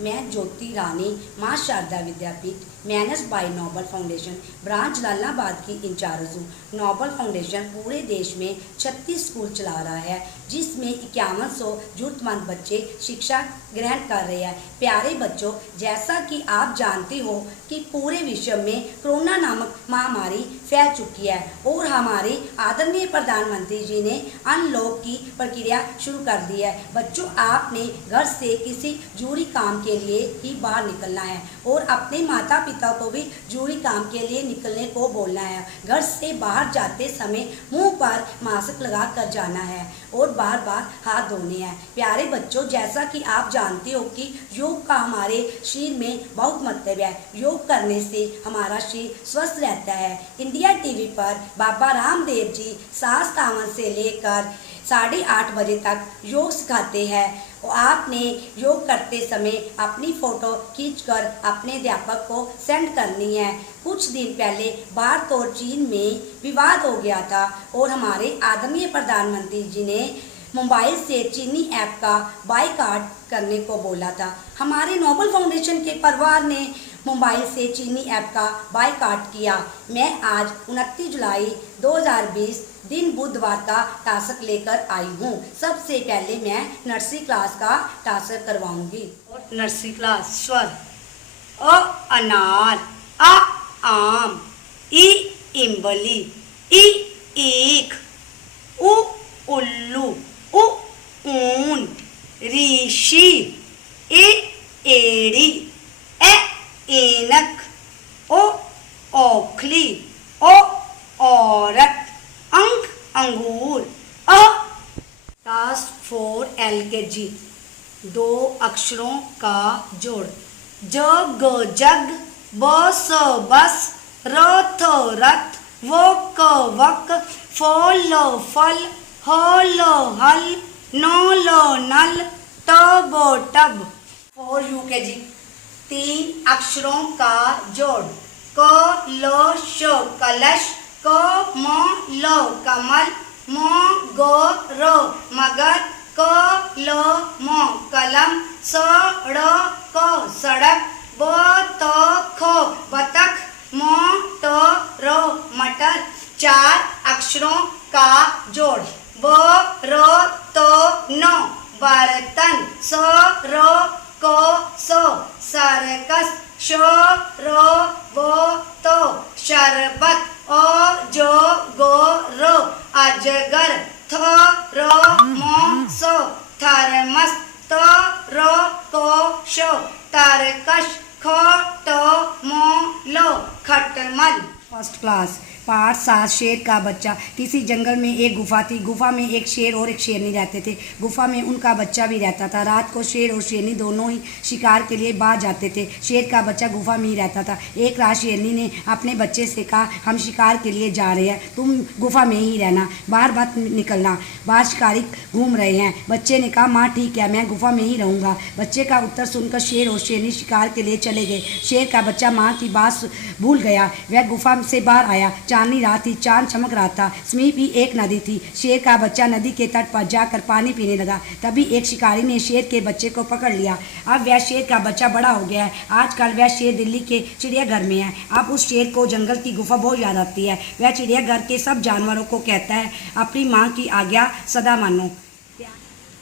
मैं ज्योति रानी माँ Sharda Vidyapeeth manage by noble foundation branch Jalalabad की इंचार्ज हूँ। नोबल फाउंडेशन पूरे देश में 36 स्कूल चला रहा है, जिसमें 5100 जरूरतमंद बच्चे शिक्षा ग्रहण कर रहे हैं। प्यारे बच्चों, जैसा कि आप जानते हो कि पूरे विश्व में कोरोना नामक महामारी फैल चुकी है और हमारे आदरणीय प्रधानमंत्री जी ने अनलॉक की प्रक्रिया शुरू कर दी है। बच्चों, आपने घर से किसी जरूरी काम के लिए ही बाहर निकलना है और अपने माता पिता को भी जरूरी काम के लिए निकलने को बोलना है। घर से बाहर जाते समय मुंह पर मास्क लगा कर जाना है और बार बार हाथ धोने हैं। प्यारे बच्चों, जैसा कि आप जानते हो कि योग का हमारे शरीर में बहुत महत्व है। योग करने से हमारा शरीर स्वस्थ रहता है। इंडिया टीवी पर बाबा रामदेव जी 7 से लेकर 8:30 बजे तक योग सिखाते हैं। आपने योग करते समय अपनी फ़ोटो खींचकर अपने अध्यापक को सेंड करनी है। कुछ दिन पहले भारत और चीन में विवाद हो गया था और हमारे आदरणीय प्रधानमंत्री जी ने मोबाइल से चीनी ऐप का बायकॉट करने को बोला था। हमारे नोबल फाउंडेशन के परिवार ने मोबाइल से चीनी ऐप का बायकॉट किया। मैं आज 29 जुलाई 2020 दिन बुधवार का टास्क लेकर आई हूँ। सबसे पहले मैं नर्सरी क्लास का टास्क करवाऊंगी। नर्सरी क्लास स्वर अ अनार, आ आम, ई इमली, ई ईख, उ उल्लू, उ ऊन, ऋषि, ए एड़ी, ए ऐनक, ओ ओखली, ओ औरत, अंक अंगूर, अ टास्क 4 LKG 2 अक्षरों का जोड़। ज ग जग, ब स बस, र थ रथ, व क वक, फ ल फल, ह ल हल, न ल नल, ट ब टब। 4 UKG 3 अक्षरों का जोड़। क ल श कलश, क म ल कमल, म ग र मगर, क ल म कलम, स ड़ क सड़क, ब त ख बतख, म ट र मटर। 4 अक्षरों का जोड़। ब र त न बर्तन, स र क स सर्कस, श र ब त शरबत, अ ज ग र अजगर, थ र म स थर्मस, त र क श तरकश, ख ट म ल खटमल। फर्स्ट क्लास पाठ 7 शेर का बच्चा। किसी जंगल में एक गुफा थी। गुफा में एक शेर और एक शेरनी रहते थे। गुफा में उनका बच्चा भी रहता था। रात को शेर और शेरनी दोनों ही शिकार के लिए बाहर जाते थे। शेर का बच्चा गुफा में ही रहता था। एक रात शेरनी ने अपने बच्चे से कहा, हम शिकार के लिए जा रहे हैं, तुम गुफा में ही रहना, बाहर मत निकलना, बाहर शिकारी घूम रहे हैं। बच्चे ने कहा, माँ ठीक है, मैं गुफा में ही रहूँगा। बच्चे का उत्तर सुनकर शेर और शेरनी शिकार के लिए चले गए। शेर का बच्चा माँ की बात भूल गया। वह गुफा से बाहर आया। चांदनी रात थी, चांद चमक रहा था। समीप ही एक नदी थी। शेर का बच्चा नदी के तट पर जाकर पानी पीने लगा। तभी एक शिकारी ने शेर के बच्चे को पकड़ लिया। अब वह शेर का बच्चा बड़ा हो गया है। आजकल वह शेर दिल्ली के चिड़ियाघर में है। अब उस शेर को जंगल की गुफा बहुत याद आती है। वह चिड़ियाघर के सब जानवरों को कहता है, अपनी माँ की आज्ञा सदा मानो।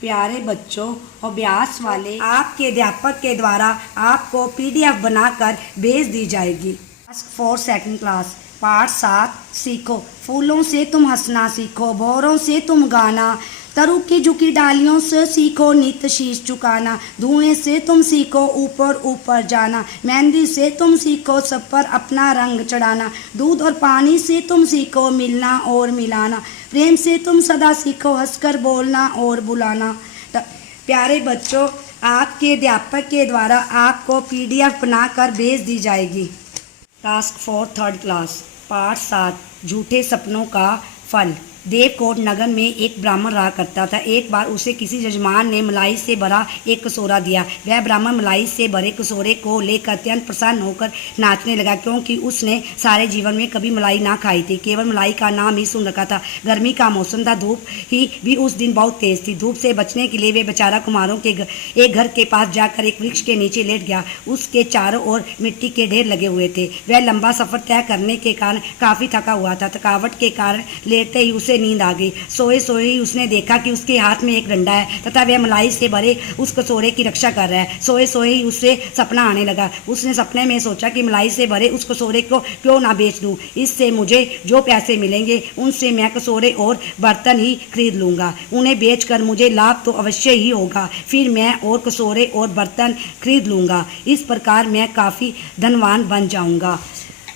प्यारे बच्चों, अभ्यास वाले आपके अध्यापक के द्वारा आपको PDF बनाकर भेज दी जाएगी। टास्क 4 सेकंड क्लास पाठ 7 सीखो। फूलों से तुम हंसना सीखो, भौरों से तुम गाना, तरु की झुकी डालियों से सीखो नित्य शीश झुकाना, धुएं से तुम सीखो ऊपर ऊपर जाना, मेहंदी से तुम सीखो सब पर अपना रंग चढ़ाना, दूध और पानी से तुम सीखो मिलना और मिलाना, प्रेम से तुम सदा सीखो हंसकर बोलना और बुलाना। प्यारे बच्चों, आपके अध्यापक के द्वारा आपको PDF बनाकर भेज दी जाएगी। टास्क 4 थर्ड क्लास पाठ 7 झूठे सपनों का फल। देवकोट नगर में एक ब्राह्मण रहा करता था। एक बार उसे किसी यजमान ने मलाई से भरा एक कटोरा दिया। वह ब्राह्मण मलाई से भरे कटोरे को लेकर अत्यंत प्रसन्न होकर नाचने लगा, क्योंकि उसने सारे जीवन में कभी मलाई ना खाई थी, केवल मलाई का नाम ही सुन रखा था। गर्मी का मौसम था, धूप ही भी उस दिन बहुत तेज थी। धूप से बचने के लिए वे बेचारा कुम्हारों के एक घर के पास जाकर एक वृक्ष के नीचे लेट गया। उसके चारों ओर मिट्टी के ढेर लगे हुए थे। वह लंबा सफर तय करने के कारण काफी थका हुआ था। थकावट के कारण लेटते ही उसे नींद आ गई। सोए सोए ही उसने देखा कि उसके हाथ में एक डंडा है तथा वह मलाई से भरे उस कटोरे की रक्षा कर रहा है। सोए सोए ही उससे सपना आने लगा। उसने सपने में सोचा कि मलाई से भरे उस कटोरे को क्यों ना बेच दूं। इससे मुझे जो पैसे मिलेंगे उनसे मैं कटोरे और बर्तन ही खरीद लूंगा। उन्हें बेचकर मुझे लाभ तो अवश्य ही होगा। फिर मैं और कटोरे और बर्तन खरीद लूंगा। इस प्रकार मैं काफी धनवान बन जाऊंगा।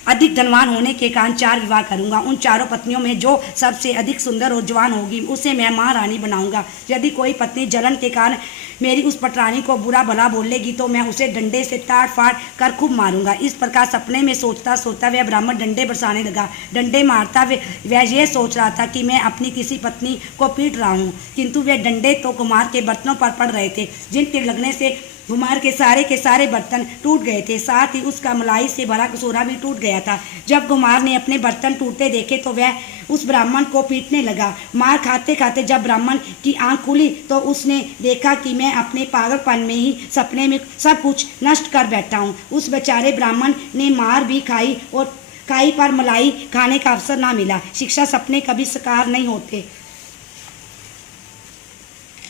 अधिक धनवान होने के कारण 4 विवाह करूंगा। उन चारों पत्नियों में जो सबसे अधिक सुंदर और जवान होगी उसे मैं महारानी बनाऊंगा। यदि कोई पत्नी जलन के कारण मेरी उस पटरानी को बुरा भला बोलेगी तो मैं उसे डंडे से ताड़ फाड़ कर खूब मारूंगा। इस प्रकार सपने में सोचता सोचता वह ब्राह्मण डंडे बरसाने लगा। डंडे मारता वह यह सोच रहा था कि मैं अपनी किसी पत्नी को पीट रहा हूँ, किंतु वे डंडे तो कुम्हार के बर्तनों पर पड़ रहे थे, जिनके लगने से कुम्हार के सारे बर्तन टूट गए थे। साथ ही उसका मलाई से भरा कटोरा भी टूट गया था। जब कुम्हार ने अपने बर्तन टूटते देखे तो वह उस ब्राह्मण को पीटने लगा। मार खाते खाते जब ब्राह्मण की आंख खुली तो उसने देखा कि मैं अपने पागलपन में ही सपने में सब कुछ नष्ट कर बैठा हूँ। उस बेचारे ब्राह्मण ने मार भी खाई और खाई पर मलाई खाने का अवसर ना मिला। शिक्षा सपने कभी साकार नहीं होते।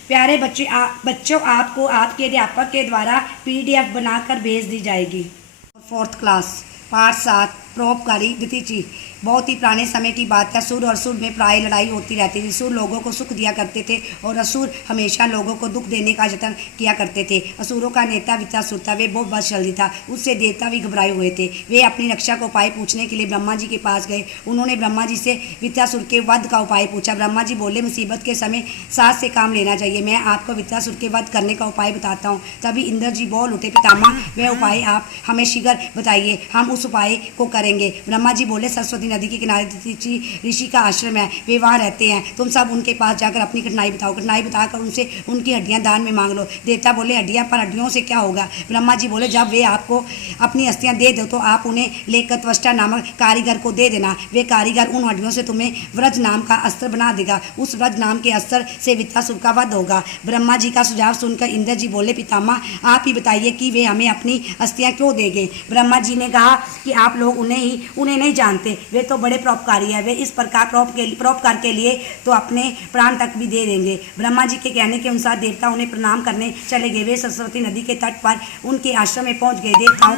प्यारे बच्चों आपको आपके अध्यापक के द्वारा PDF बनाकर भेज दी जाएगी। 4th क्लास पाठ 7 परोपकारी द्वितीय। बहुत ही पुराने समय की बात है। असुर और असुर में प्राय लड़ाई होती रहती थी। असुर लोगों को सुख दिया करते थे और असुर हमेशा लोगों को दुख देने का यत्न किया करते थे। असुरों का नेता वृत्रासुर था। वे बहुत बलशाली था। उससे देवता भी घबराए हुए थे। वे अपनी रक्षा का उपाय पूछने के लिए ब्रह्मा जी के पास गए। उन्होंने ब्रह्मा जी से वृत्रासुर के वध का उपाय पूछा। ब्रह्मा जी बोले, मुसीबत के समय साथ से काम लेना चाहिए। मैं आपको वृत्रासुर के वध करने का उपाय बताता हूँ। तभी इंद्र जी बोल उठे, पितामह वह उपाय आप हमें शीघ्र बताइए, हम उस उपाय को करेंगे। ब्रह्मा जी बोले, सरस्वती नदी के किनारे ऋषि का आश्रम है, वे वहाँ रहते हैं। तुम सब उनके पास जाकर अपनी कठिनाई बताओ। कठिनाई बताकर उनसे उनकी हड्डियां दान में मांग लो। देवता बोले, हड्डियां, पर हड्डियों से क्या होगा? ब्रह्मा जी बोले, जब वे आपको अपनी अस्थियां दे दो तो आप उन्हें लेकर त्वष्टा नामक कारीगर को दे देना। वे कारीगर उन हड्डियों से तुम्हें व्रज नाम का अस्त्र बना देगा। उस व्रज नाम के अस्त्र से वृत्रासुर का वध होगा। ब्रह्मा जी का सुझाव सुनकर इंद्र जी बोले, पितामह आप ही बताइए कि वे हमें अपनी अस्थियां क्यों देंगे? ब्रह्मा जी ने कहा कि आप लोग उन्हें नहीं जानते। वे तो बड़े परोपकारी है। वे इस प्रकार परोपकार के लिए तो अपने प्राण तक भी दे देंगे। ब्रह्मा जी के कहने के अनुसार देवता उन्हें प्रणाम करने चले गए। वे सरस्वती नदी के तट पर उनके आश्रम में पहुंच गए। देवताओं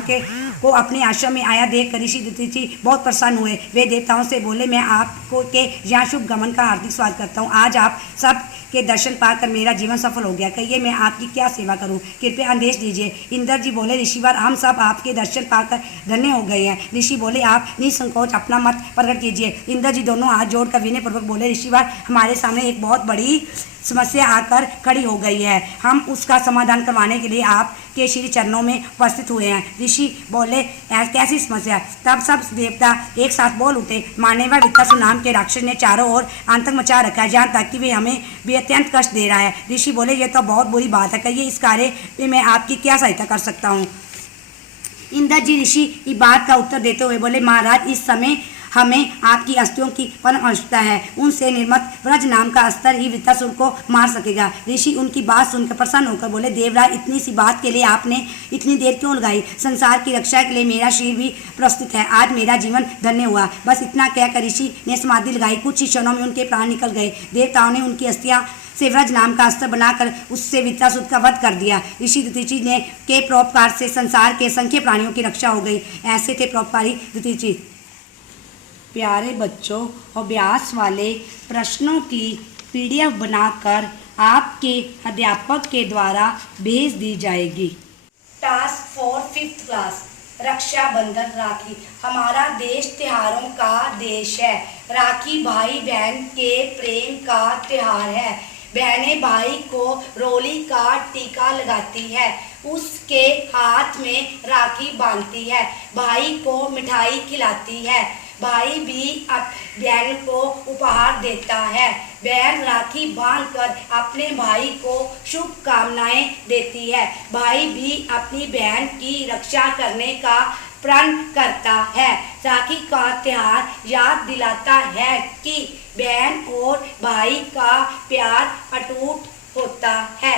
को अपने आश्रम में आया देख ऋषि दिति बहुत प्रसन्न हुए। वे देवताओं से बोले, मैं आपको के यहाँ शुभ गमन का हार्दिक स्वागत करता हूँ। आज आप सब के दर्शन पाकर मेरा जीवन सफल हो गया। कहिए मैं आपकी क्या सेवा करूं? कृपया आदेश दीजिए। इंद्र जी बोले, ऋषिवर हम सब आपके दर्शन पाकर धन्य हो गए हैं। ऋषि बोले, आप निसंकोच अपना मत प्रकट कीजिए। इंद्र जी दोनों हाथ जोड़कर विनयपूर्वक बोले, ऋषिवर हमारे सामने एक बहुत बड़ी समस्या आकर खड़ी हो गई है। हम उसका समाधान करवाने के लिए आपके श्री चरणों में उपस्थित हुए हैं। ऋषि बोले, कैसी समस्या? तब सब देवता एक साथ बोल उठे, मानव वृत्रासुर नाम के राक्षस ने चारों ओर आतंक मचा रखा है, जहाँ तक कि वे हमें भी अत्यंत कष्ट दे रहा है। ऋषि बोले, ये तो बहुत बुरी बात है। कहिए इस कार्य में मैं आपकी क्या सहायता कर सकता हूँ? इंद्र जी ऋषि की बात का उत्तर देते हुए बोले, महाराज इस समय हमें आपकी अस्थियों की परम आवश्यकता है। उनसे निर्मित व्रज नाम का अस्त्र ही वृत्रासुर को मार सकेगा। ऋषि उनकी बात सुनकर प्रसन्न होकर बोले, देवराज इतनी सी बात के लिए आपने इतनी देर क्यों लगाई? संसार की रक्षा के लिए मेरा शरीर भी प्रस्तुत है। आज मेरा जीवन धन्य हुआ। बस इतना कहकर ऋषि ने समाधि लगाई। कुछ ही क्षणों में उनके प्राण निकल गए। देवताओं ने उनकी अस्थियां से व्रज नाम का अस्त्र बनाकर उससे वृत्रासुर का वध कर दिया। ऋषि दिति ने के परोपकार से संसार के असंख्य प्राणियों की रक्षा हो गई। ऐसे थे परोपकारी दिति। प्यारे बच्चों, अभ्यास वाले प्रश्नों की PDF बनाकर आपके अध्यापक के द्वारा भेज दी जाएगी। टास्क 4 5th क्लास रक्षाबंधन राखी। हमारा देश त्योहारों का देश है। राखी भाई बहन के प्रेम का त्योहार है। बहनें भाई को रोली का टीका लगाती है, उसके हाथ में राखी बांधती है, भाई को मिठाई खिलाती है। भाई भी बहन को उपहार देता है। बहन राखी बांधकर अपने भाई को शुभकामनाएं देती है। भाई भी अपनी बहन की रक्षा करने का प्रण करता है। राखी का त्योहार याद दिलाता है कि बहन और भाई का प्यार अटूट होता है।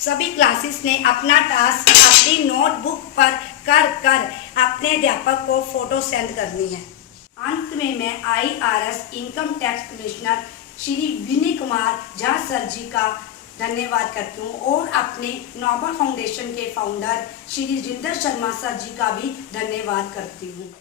सभी क्लासेस ने अपना टास्क अपनी नोटबुक पर कर अपने अध्यापक को फोटो सेंड करनी है। अंत में मैं IRS income tax commissioner Shri Vinay Kumar Jha sir ji का धन्यवाद करती हूँ और अपने नोबल फाउंडेशन के फाउंडर श्री जिंदर शर्मा सर जी का भी धन्यवाद करती हूँ।